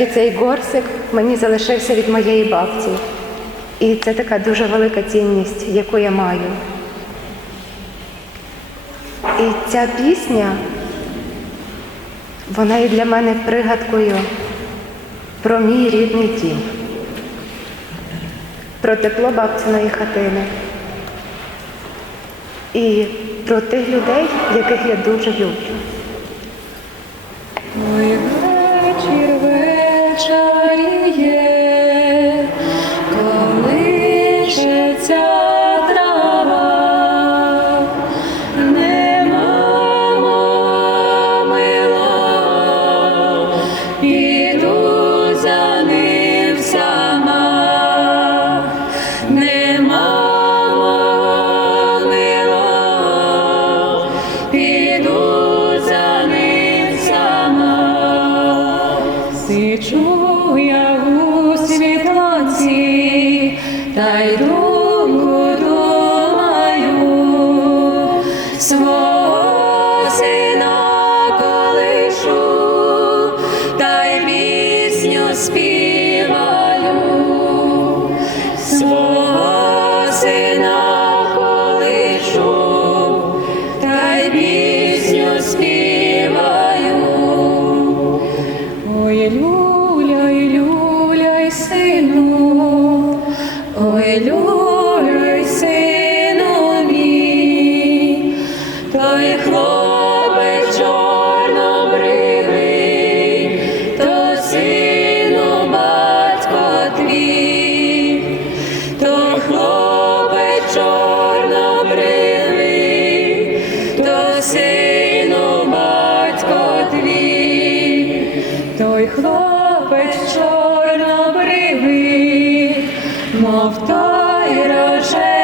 речі, цей горсик мені залишився від моєї бабці. І це така дуже велика цінність, яку я маю. І ця пісня, вона є для мене пригадкою про мій рідний дім, про тепло бабциної хатини і про тих людей, яких я дуже люблю. Свого сина колишу, та й пісню співаю, свого сина колишу, та й пісню співаю. Ой, люляй, люляй, сину, ой, люляй, сину хлопець чорнобривий, мов той рожевий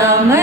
на мене